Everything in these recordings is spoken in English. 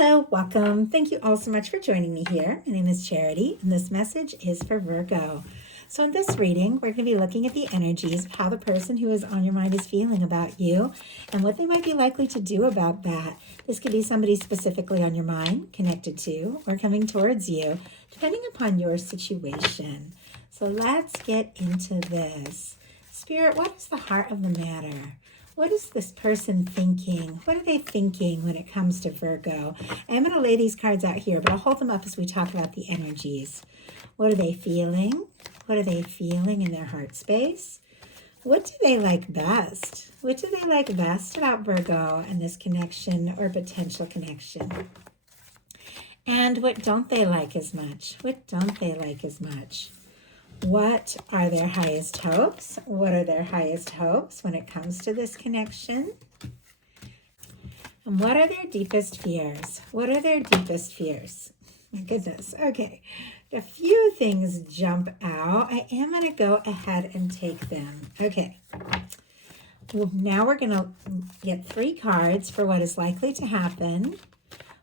Hello, welcome. Thank you all so much for joining me here. My name is Charity, and this message is for Virgo. So in this reading, we're going to be looking at the energies of how the person who is on your mind is feeling about you and what they might be likely to do about that. This could be somebody specifically on your mind, connected to, or coming towards you, depending upon your situation. So let's get into this. Spirit, what is the heart of the matter? What is this person thinking? What are they thinking when it comes to Virgo? I'm going to lay these cards out here, but I'll hold them up as we talk about the energies. What are they feeling? What are they feeling in their heart space? What do they like best? What do they like best about Virgo and this connection or potential connection? And what don't they like as much? What don't they like as much? What are their highest hopes? What are their highest hopes when it comes to this connection? And what are their deepest fears? What are their deepest fears? My goodness. Okay. A few things jump out. I am going to go ahead and take them. Okay. Well, now we're going to get 3 cards for what is likely to happen,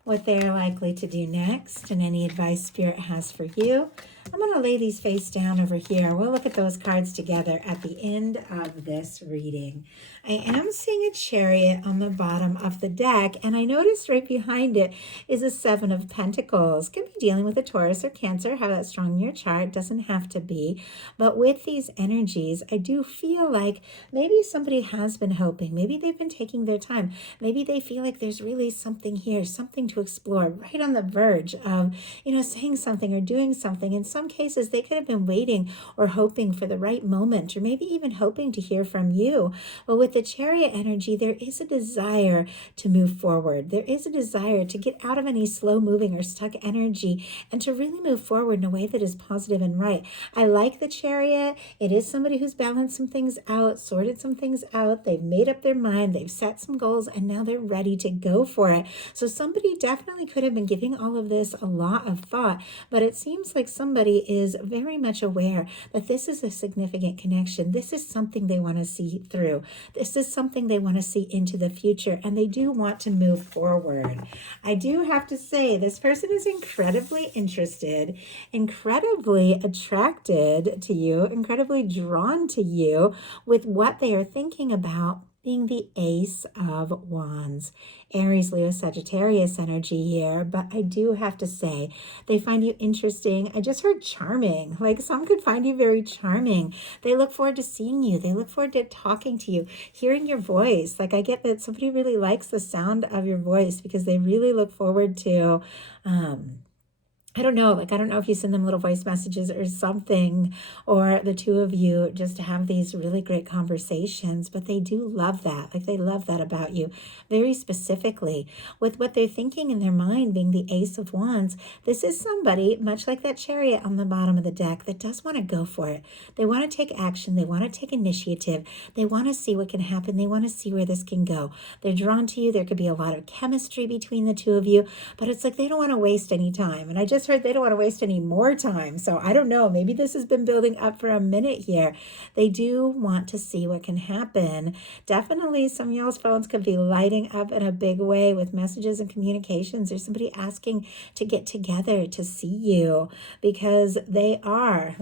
what they're likely to do next, and any advice Spirit has for you. I'm going to lay these face down over here. We'll look at those cards together at the end of this reading. I am seeing a chariot on the bottom of the deck, and I noticed right behind it is a 7 of Pentacles. Could be dealing with a Taurus or Cancer, have that strong in your chart. Doesn't have to be. But with these energies, I do feel like maybe somebody has been hoping. Maybe they've been taking their time. Maybe they feel like there's really something here, something to explore, right on the verge of, saying something or doing something. In some cases, they could have been waiting or hoping for the right moment, or maybe even hoping to hear from you. But with the chariot energy, there is a desire to move forward. There is a desire to get out of any slow moving or stuck energy and to really move forward in a way that is positive and right. I like the chariot. It is somebody who's balanced some things out, sorted some things out. They've made up their mind. They've set some goals, and now they're ready to go for it. So somebody definitely could have been giving all of this a lot of thought, but it seems like somebody is very much aware that this is a significant connection. This is something they want to see through. This is something they want to see into the future, and they do want to move forward. I do have to say, this person is incredibly interested, incredibly attracted to you, incredibly drawn to you with what they are thinking about being the Ace of Wands. Aries, Leo, Sagittarius energy here, but I do have to say, they find you interesting. I just heard charming. Like some could find you very charming. They look forward to seeing you. They look forward to talking to you, hearing your voice. Like I get that somebody really likes the sound of your voice because they really look forward to, I don't know if you send them little voice messages or something, or the two of you just have these really great conversations, but they do love that. Like they love that about you very specifically with what they're thinking in their mind being the Ace of Wands. This is somebody, much like that chariot on the bottom of the deck, that does want to go for it. They want to take action. They want to take initiative. They want to see what can happen. They want to see where this can go. They're drawn to you. There could be a lot of chemistry between the two of you, but it's like they don't want to waste any time. And I just heard they don't want to waste any more time. So I don't know, maybe this has been building up for a minute here. They do want to see what can happen. Definitely some of y'all's phones could be lighting up in a big way with messages and communications. There's somebody asking to get together to see you because they are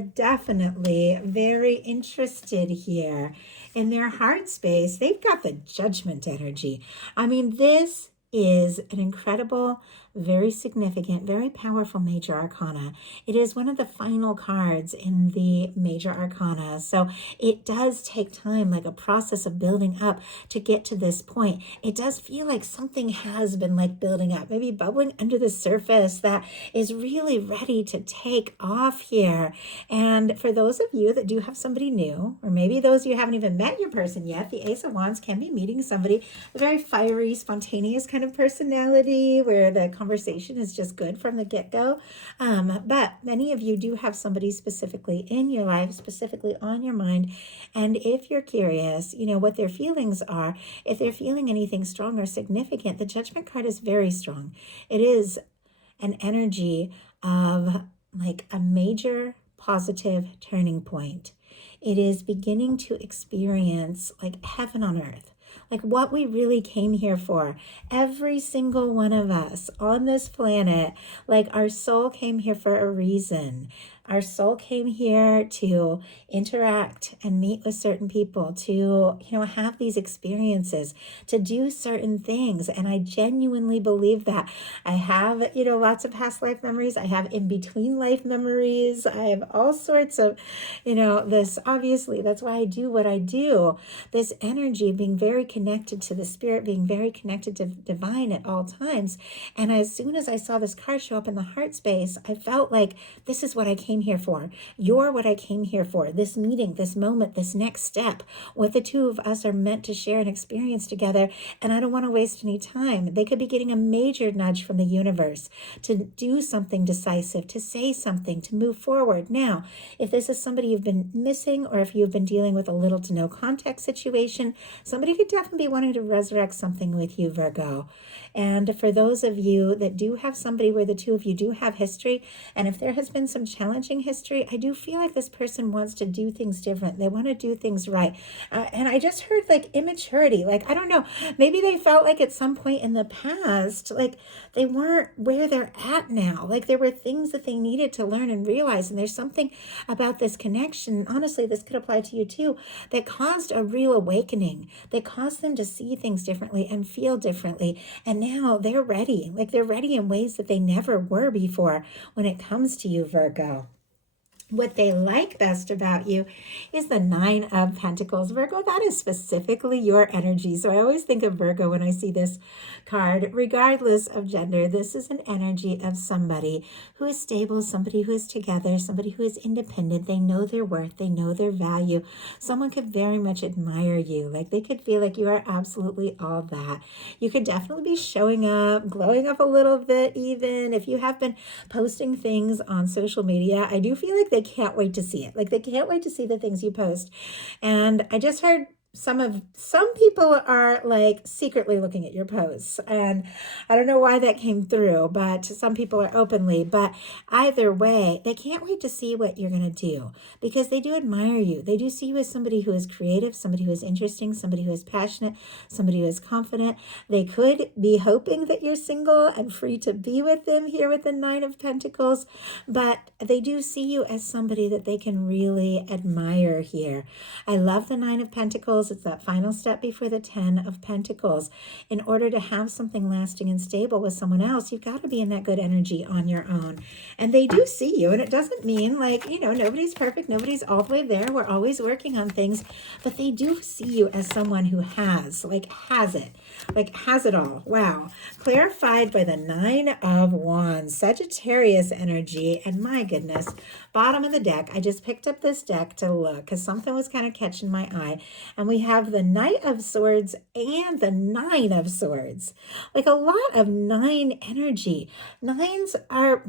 definitely very interested here in their heart space. They've got the Judgment energy. I mean, this is an incredible, very significant, very powerful major arcana. It is one of the final cards in the major arcana. So it does take time, like a process of building up to get to this point. It does feel like something has been like building up, maybe bubbling under the surface that is really ready to take off here. And for those of you that do have somebody new, or maybe those of you haven't even met your person yet, the Ace of Wands can be meeting somebody, a very fiery, spontaneous kind of personality where the conversation is just good from the get-go. But many of you do have somebody specifically in your life, specifically on your mind. And if you're curious, what their feelings are, if they're feeling anything strong or significant, the Judgment card is very strong. It is an energy of like a major positive turning point. It is beginning to experience like heaven on earth. like what we really came here for. Every single one of us on this planet, like our soul came here for a reason. Our soul came here to interact and meet with certain people, to, have these experiences, to do certain things. And I genuinely believe that. I have, lots of past life memories. I have in between life memories. I have all sorts of, this, obviously, that's why I do what I do. This energy being very connected to the spirit, being very connected to divine at all times. And as soon as I saw this card show up in the heart space, I felt like this is what I came here for. You're what I came here for. This meeting, this moment, this next step, what the two of us are meant to share and experience together. And I don't want to waste any time. They could be getting a major nudge from the universe to do something decisive, to say something, to move forward. Now, if this is somebody you've been missing, or if you've been dealing with a little to no contact situation, somebody could definitely be wanting to resurrect something with you, Virgo. And for those of you that do have somebody where the two of you do have history, and if there has been some challenging history, I do feel like this person wants to do things different. They want to do things right. And I just heard like immaturity. Like, I don't know, maybe they felt like at some point in the past, like they weren't where they're at now. Like there were things that they needed to learn and realize. And there's something about this connection, honestly, this could apply to you too, that caused a real awakening, that caused them to see things differently and feel differently. And now they're ready. Like they're ready in ways that they never were before when it comes to you, Virgo. What they like best about you is the 9 of Pentacles. Virgo, that is specifically your energy. So I always think of Virgo when I see this card, regardless of gender. This is an energy of somebody who is stable, somebody who is together, somebody who is independent. They know their worth. They know their value. Someone could very much admire you. Like they could feel like you are absolutely all that. You could definitely be showing up, glowing up a little bit even. If you have been posting things on social media, I do feel like they can't wait to see it. Like they can't wait to see the things you post. And I just heard some people are like secretly looking at your posts, and I don't know why that came through, but some people are openly. But either way, they can't wait to see what you're going to do, because they do admire you. They do see you as somebody who is creative, somebody who is interesting, somebody who is passionate, somebody who is confident. They could be hoping that you're single and free to be with them here with the 9 of Pentacles, but they do see you as somebody that they can really admire here. I love the 9 of Pentacles. It's that final step before the 10 of Pentacles. In order to have something lasting and stable with someone else, you've got to be in that good energy on your own. And they do see you. And it doesn't mean like, nobody's perfect. Nobody's all the way there. We're always working on things. But they do see you as someone who has it all. Wow. Clarified by the 9 of Wands, Sagittarius energy. And my goodness, bottom of the deck, I just picked up this deck to look because something was kind of catching my eye. And we have the Knight of Swords and the 9 of Swords. Like a lot of 9 energy. 9s are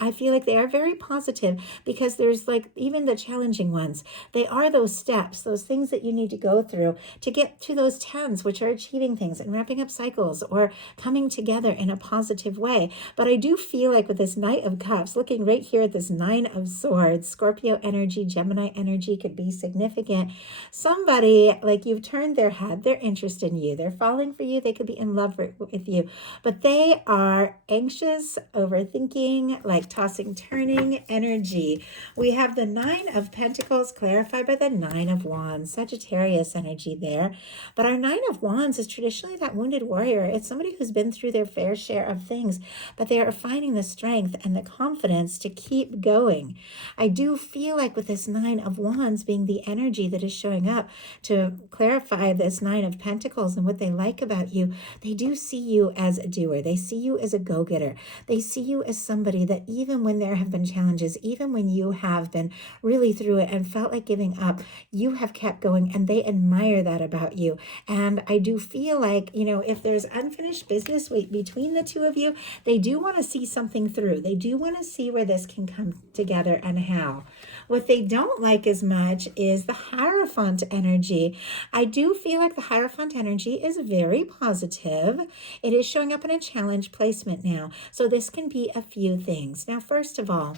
I feel like they are very positive, because there's like even the challenging ones. They are those steps, those things that you need to go through to get to those 10s, which are achieving things and wrapping up cycles or coming together in a positive way. But I do feel like with this Knight of Cups, looking right here at this 9 of Swords, Scorpio energy, Gemini energy could be significant. Somebody, like you've turned their head, they're interested in you, they're falling for you, they could be in love with you, but they are anxious, overthinking, like tossing, turning energy. We have the 9 of Pentacles clarified by the 9 of Wands, Sagittarius energy there. But our 9 of Wands is traditionally that wounded warrior. It's somebody who's been through their fair share of things, but they are finding the strength and the confidence to keep going. I do feel like with this 9 of Wands being the energy that is showing up to clarify this 9 of Pentacles and what they like about you, they do see you as a doer. They see you as a go-getter. They see you as somebody that even when there have been challenges, even when you have been really through it and felt like giving up, you have kept going, and they admire that about you. And I do feel like, if there's unfinished business between the two of you, they do want to see something through. They do want to see where this can come together and how. What they don't like as much is the Hierophant energy. I do feel like the Hierophant energy is very positive. It is showing up in a challenge placement now. So this can be a few things. Now, first of all,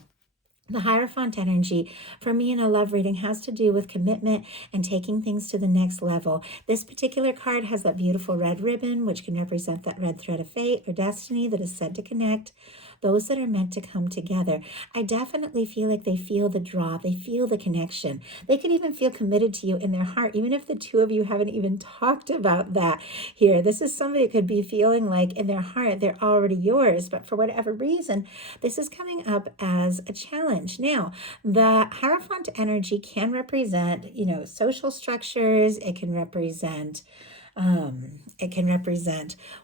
The Hierophant energy for me in a love reading has to do with commitment and taking things to the next level. This particular card has that beautiful red ribbon, which can represent that red thread of fate or destiny that is said to connect those that are meant to come together. I definitely feel like they feel the draw. They feel the connection. They could even feel committed to you in their heart, even if the two of you haven't even talked about that here. This is somebody that could be feeling like in their heart, they're already yours, but for whatever reason, this is coming up as a challenge. Now, the Hierophant energy can represent, social structures. It can represent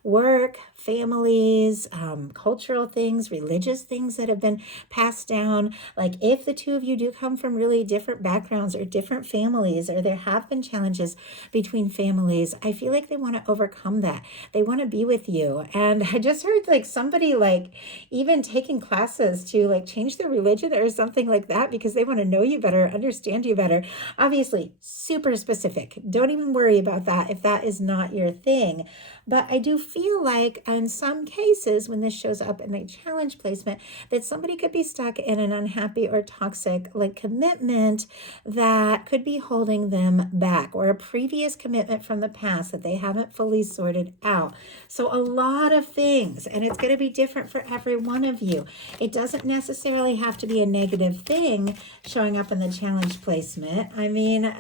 work, families, cultural things, religious things that have been passed down. Like if the two of you do come from really different backgrounds or different families, or there have been challenges between families, I feel like they want to overcome that. They want to be with you. And I just heard like somebody like even taking classes to like change their religion or something like that because they want to know you better, understand you better. Obviously, super specific. Don't even worry about that if that is not your thing. But I do feel like in some cases when this shows up in a challenge placement, that somebody could be stuck in an unhappy or toxic like commitment that could be holding them back, or a previous commitment from the past that they haven't fully sorted out. So a lot of things, and it's going to be different for every one of you. It doesn't necessarily have to be a negative thing showing up in the challenge placement. I mean,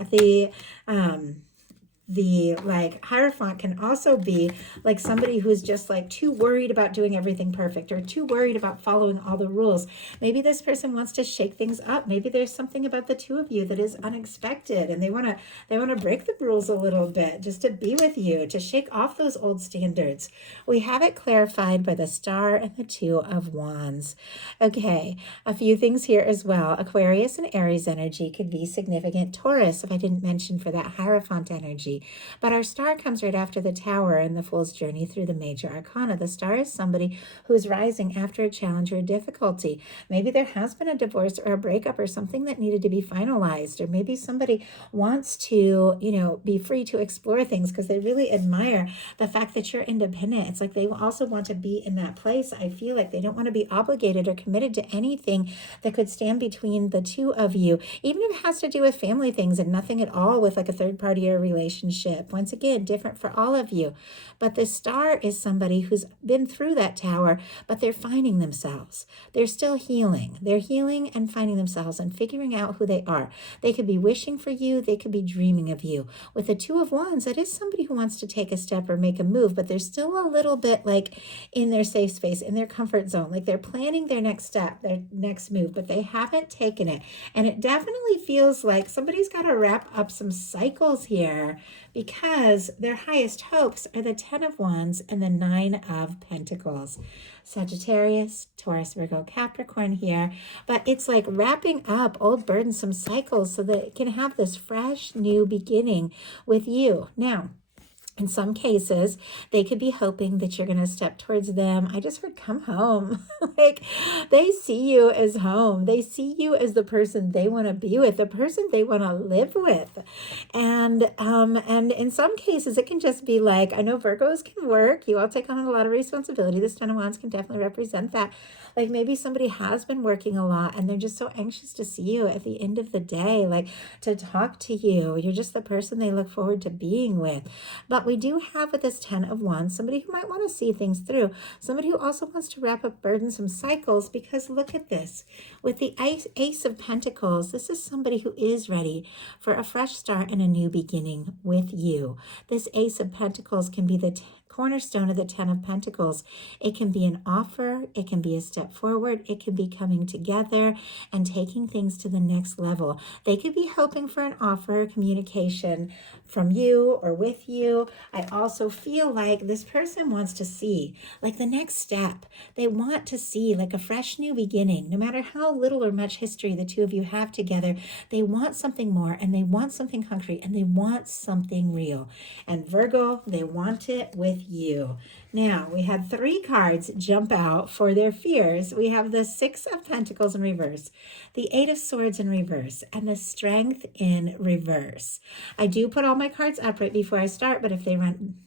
the like Hierophant can also be like somebody who's just like too worried about doing everything perfect or too worried about following all the rules. Maybe this person wants to shake things up. Maybe there's something about the two of you that is unexpected and they want to break the rules a little bit just to be with you, to shake off those old standards. We have it clarified by the Star and the Two of Wands. Okay, a few things here as well. Aquarius and Aries energy could be significant. Taurus, if I didn't mention for that Hierophant energy. But our star comes right after the Tower and the Fool's journey through the major arcana. The star is somebody who's rising after a challenge or a difficulty. Maybe there has been a divorce or a breakup or something that needed to be finalized, or maybe somebody wants to, be free to explore things because they really admire the fact that you're independent. It's like they also want to be in that place. I feel like they don't want to be obligated or committed to anything that could stand between the two of you, even if it has to do with family things and nothing at all with like a third party or relationship. Once again, different for all of you. But the star is somebody who's been through that tower, but they're finding themselves. They're still healing. They're healing and finding themselves and figuring out who they are. They could be wishing for you. They could be dreaming of you. With the Two of Wands, that is somebody who wants to take a step or make a move, but they're still a little bit like in their safe space, in their comfort zone. Like they're planning their next step, their next move, but they haven't taken it. And it definitely feels like somebody's got to wrap up some cycles here, because their highest hopes are the Ten of Wands and the Nine of Pentacles. Sagittarius, Taurus, Virgo, Capricorn here. But it's like wrapping up old burdensome cycles so that it can have this fresh new beginning with you. Now, in some cases, they could be hoping that you're going to step towards them. I just heard come home. Like they see you as home. They see you as the person they want to be with, the person they want to live with. And in some cases, it can just be like, I know Virgos can work. You all take on a lot of responsibility. This Ten of Wands can definitely represent that. Like maybe somebody has been working a lot and they're just so anxious to see you at the end of the day, like to talk to you. You're just the person they look forward to being with. But we do have with this Ten of Wands, somebody who might want to see things through, somebody who also wants to wrap up burdensome cycles, because look at this. With the Ace of Pentacles, this is somebody who is ready for a fresh start and a new beginning with you. This Ace of Pentacles can be the cornerstone of the Ten of Pentacles. It can be an offer. It can be a step forward. It can be coming together and taking things to the next level. They could be hoping for an offer, communication from you or with you. I also feel like this person wants to see like the next step. They want to see like a fresh new beginning. No matter how little or much history the two of you have together, they want something more, and they want something concrete, and they want something real. And Virgo, they want it with you. Now, we had 3 cards jump out for their fears. We have the 6 of Pentacles in reverse, the 8 of Swords in reverse, and the Strength in reverse. I do put all my cards up right before I start, but if they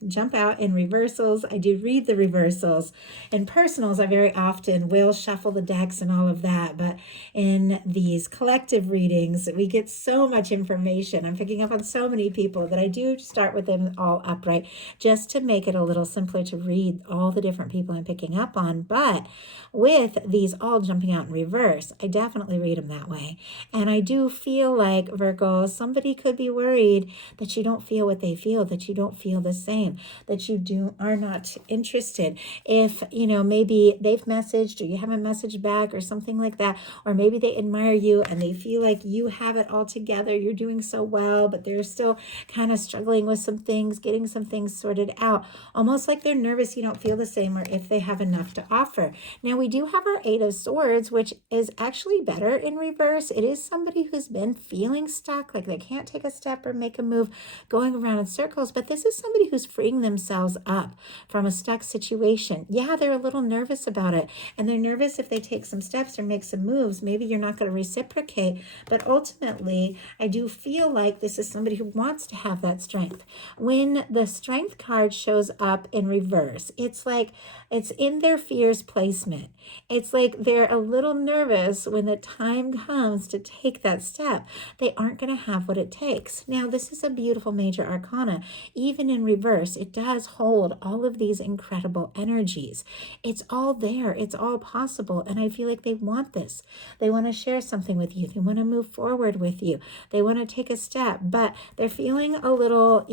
jump out in reversals, I do read the reversals. In personals, I very often will shuffle the decks and all of that, but in these collective readings, we get so much information. I'm picking up on so many people that I do start with them all upright just to make it a little simpler to read all the different people I'm picking up on. But with these all jumping out in reverse, I definitely read them that way. And I do feel like, Virgo, somebody could be worried that you don't feel what they feel, that you don't feel the same, that you are not interested. If, maybe they've messaged or you haven't messaged back or something like that, or maybe they admire you and they feel like you have it all together, you're doing so well, but they're still kind of struggling with some things, getting some things sorted out, almost like they're nervous you don't feel the same, or if they have enough to offer. Now, we do have our 8 of Swords, which is actually better in reverse. It is somebody who's been feeling stuck, like they can't take a step or make a move, going around in circles, but this is somebody who's freeing themselves up from a stuck situation. Yeah, they're a little nervous about it, and they're nervous if they take some steps or make some moves. Maybe you're not going to reciprocate, but ultimately, I do feel like this is somebody who wants to have that strength. When the Strength card shows up in reverse, it's like it's in their fears placement. It's like they're a little nervous when the time comes to take that step. They aren't going to have what it takes. Now, this is a beautiful major arcana. Even in reverse, it does hold all of these incredible energies. It's all there. It's all possible. And I feel like they want this. They want to share something with you. They want to move forward with you. They want to take a step, but they're feeling a little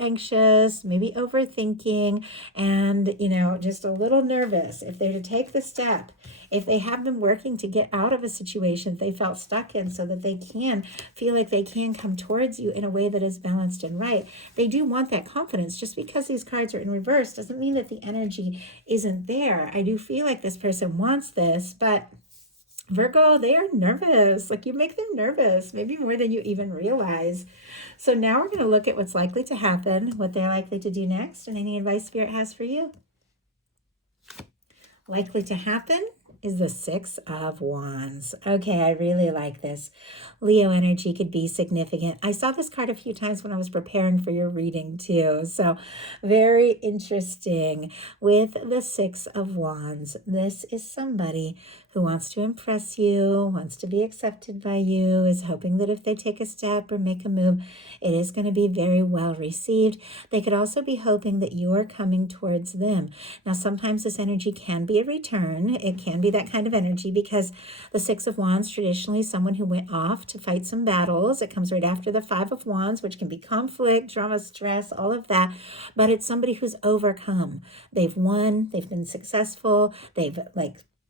anxious, maybe overthinking, and, just a little nervous if they're to take the step, if they have been working to get out of a situation they felt stuck in so that they can feel like they can come towards you in a way that is balanced and right. They do want that confidence. Just because these cards are in reverse doesn't mean that the energy isn't there. I do feel like this person wants this, but Virgo, they are nervous. Like, you make them nervous, maybe more than you even realize. So now we're going to look at what's likely to happen, what they're likely to do next, and any advice Spirit has for you. Likely to happen is the 6 of Wands. Okay, I really like this. Leo energy could be significant. I saw this card a few times when I was preparing for your reading too. So very interesting. With the 6 of Wands, this is somebody who wants to impress you, wants to be accepted by you, is hoping that if they take a step or make a move, it is going to be very well received. They could also be hoping that you are coming towards them. Now, sometimes this energy can be a return. It can be that kind of energy because the 6 of Wands, traditionally someone who went off to fight some battles. It comes right after the 5 of Wands, which can be conflict, drama, stress, all of that. But it's somebody who's overcome. They've won. They've been successful. They've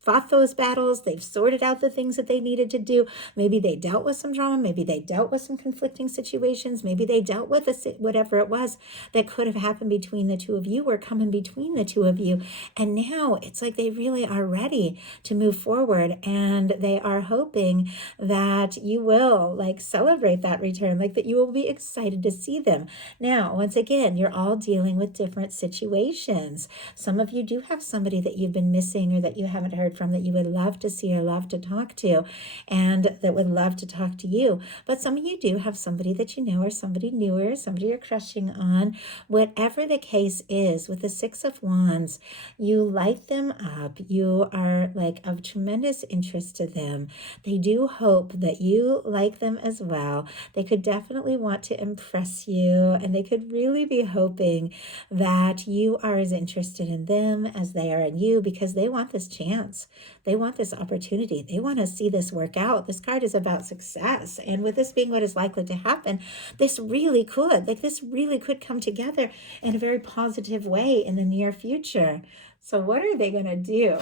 fought those battles. They've sorted out the things that they needed to do. Maybe they dealt with some drama. Maybe they dealt with some conflicting situations. Maybe they dealt with whatever it was that could have happened between the two of you or come in between the two of you. And now it's like they really are ready to move forward, and they are hoping that you will celebrate that return, that you will be excited to see them. Now, once again, you're all dealing with different situations. Some of you do have somebody that you've been missing or that you haven't heard from that you would love to see or love to talk to, and that would love to talk to you. But some of you do have somebody that you know, or somebody newer, somebody you're crushing on. Whatever the case is, with the 6 of Wands, you light them up. You are of tremendous interest to them. They do hope that you like them as well. They could definitely want to impress you, and they could really be hoping that you are as interested in them as they are in you, because they want this chance. They want this opportunity. They want to see this work out. This card is about success. And with this being what is likely to happen, this really could come together in a very positive way in the near future. So what are they going to do?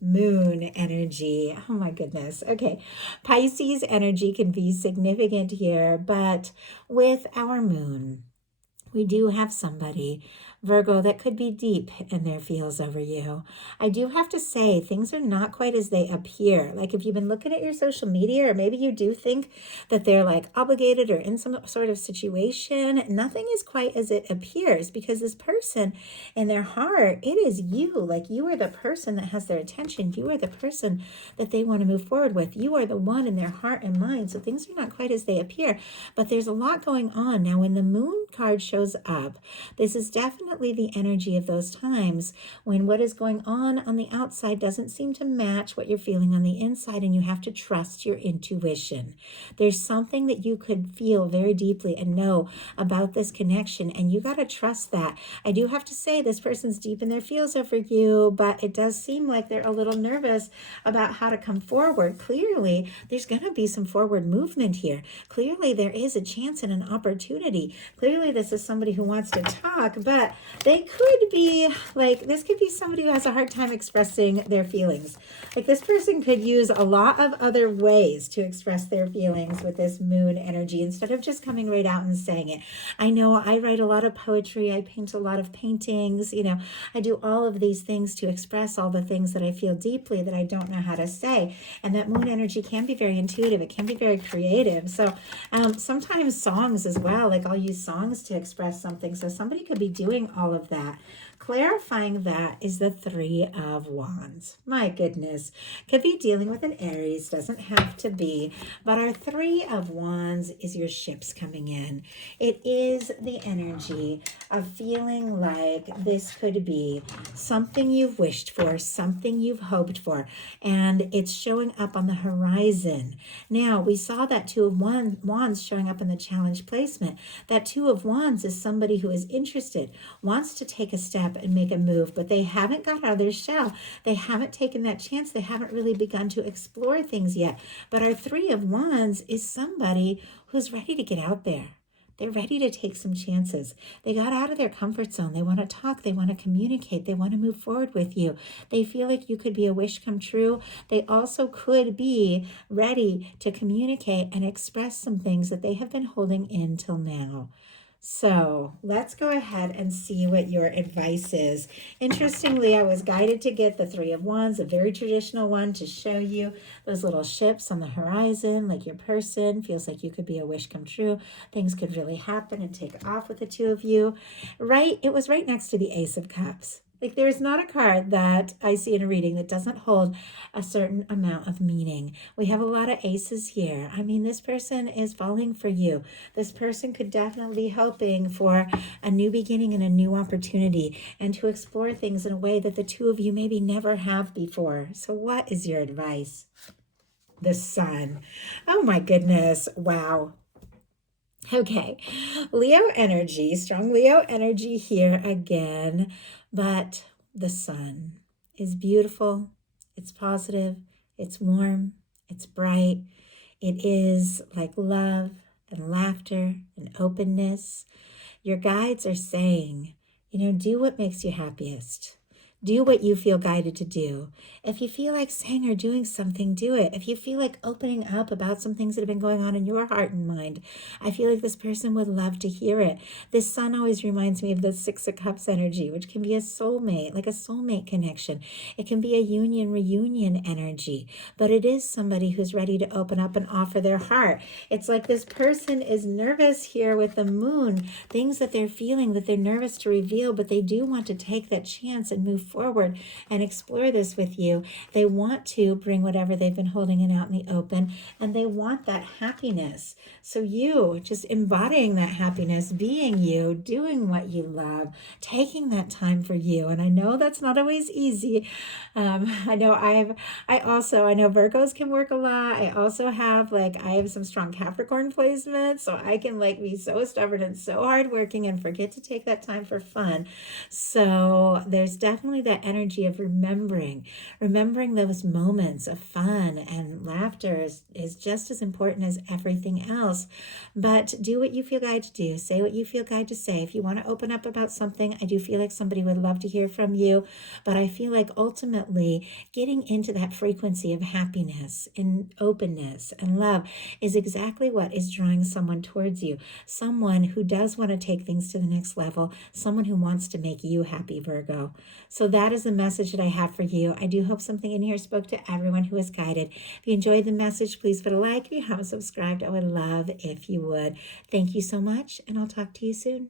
Moon energy. Oh my goodness. Okay. Pisces energy can be significant here, but with our moon, we do have somebody Virgo, that could be deep in their feels over you. I do have to say, things are not quite as they appear. Like if you've been looking at your social media, or maybe you do think that they're like obligated or in some sort of situation, nothing is quite as it appears, because this person in their heart, it is you. Like you are the person that has their attention. You are the person that they want to move forward with. You are the one in their heart and mind. So things are not quite as they appear, but there's a lot going on. Now, when the moon card shows up, this is definitely the energy of those times when what is going on the outside doesn't seem to match what you're feeling on the inside, and you have to trust your intuition. There's something that you could feel very deeply and know about this connection, and you got to trust that. I do have to say, this person's deep in their feels over you, but it does seem like they're a little nervous about how to come forward. Clearly, there's going to be some forward movement here. Clearly, there is a chance and an opportunity. Clearly, this is somebody who wants to talk, but they could be like, this could be somebody who has a hard time expressing their feelings. Like this person could use a lot of other ways to express their feelings with this moon energy instead of just coming right out and saying it. I know I write a lot of poetry. I paint a lot of paintings. You know, I do all of these things to express all the things that I feel deeply that I don't know how to say. And that moon energy can be very intuitive. It can be very creative. So sometimes songs as well, like I'll use songs to express something. So somebody could be doing all of that. Clarifying that is the Three of Wands. My goodness. Could be dealing with an Aries, doesn't have to be. But our Three of Wands is your ships coming in. It is the energy of feeling like this could be something you've wished for, something you've hoped for, and it's showing up on the horizon. Now, we saw that Two of Wands showing up in the challenge placement. That Two of Wands is somebody who is interested, wants to take a step and make a move, but they haven't got out of their shell. They haven't taken that chance. They haven't really begun to explore things yet. But our Three of Wands is somebody who's ready to get out there. They're ready to take some chances. They got out of their comfort zone. They want to talk. They want to communicate. They want to move forward with you. They feel like you could be a wish come true. They also could be ready to communicate and express some things that they have been holding in till now. So let's go ahead and see what your advice is. Interestingly, I was guided to get the Three of Wands, a very traditional one, to show you those little ships on the horizon, like your person feels like you could be a wish come true. Things could really happen and take off with the two of you. Right? It was right next to the Ace of Cups. Like there's not a card that I see in a reading that doesn't hold a certain amount of meaning. We have a lot of aces here. I mean, this person is falling for you. This person could definitely be hoping for a new beginning and a new opportunity and to explore things in a way that the two of you maybe never have before. So what is your advice? The Sun. Oh my goodness. Wow. Okay, Leo energy, strong Leo energy here again, but the Sun is beautiful, it's positive, it's warm, it's bright, it is like love and laughter and openness. Your guides are saying, do what makes you happiest. Do what you feel guided to do. If you feel like saying or doing something, do it. If you feel like opening up about some things that have been going on in your heart and mind, I feel like this person would love to hear it. This Sun always reminds me of the Six of Cups energy, which can be a soulmate, like a soulmate connection. It can be a union, reunion energy, but it is somebody who's ready to open up and offer their heart. It's like this person is nervous here with the Moon, things that they're feeling that they're nervous to reveal, but they do want to take that chance and move forward and explore this with you. They want to bring whatever they've been holding in out in the open, and they want that happiness. So you just embodying that happiness, being you, doing what you love, taking that time for you. And I know that's not always easy. I know Virgos can work a lot. I also have I have some strong Capricorn placements, so I can be so stubborn and so hardworking and forget to take that time for fun. So there's definitely that energy of remembering those moments of fun and laughter is just as important as everything else. But do what you feel guided to do. Say what you feel guided to say. If you want to open up about something, I do feel like somebody would love to hear from you. But I feel like ultimately getting into that frequency of happiness and openness and love is exactly what is drawing someone towards you. Someone who does want to take things to the next level. Someone who wants to make you happy, Virgo. So that is the message that I have for you. I do hope something in here spoke to everyone who is guided. If you enjoyed the message, please put a like. If you haven't subscribed, I would love if you would. Thank you so much, and I'll talk to you soon.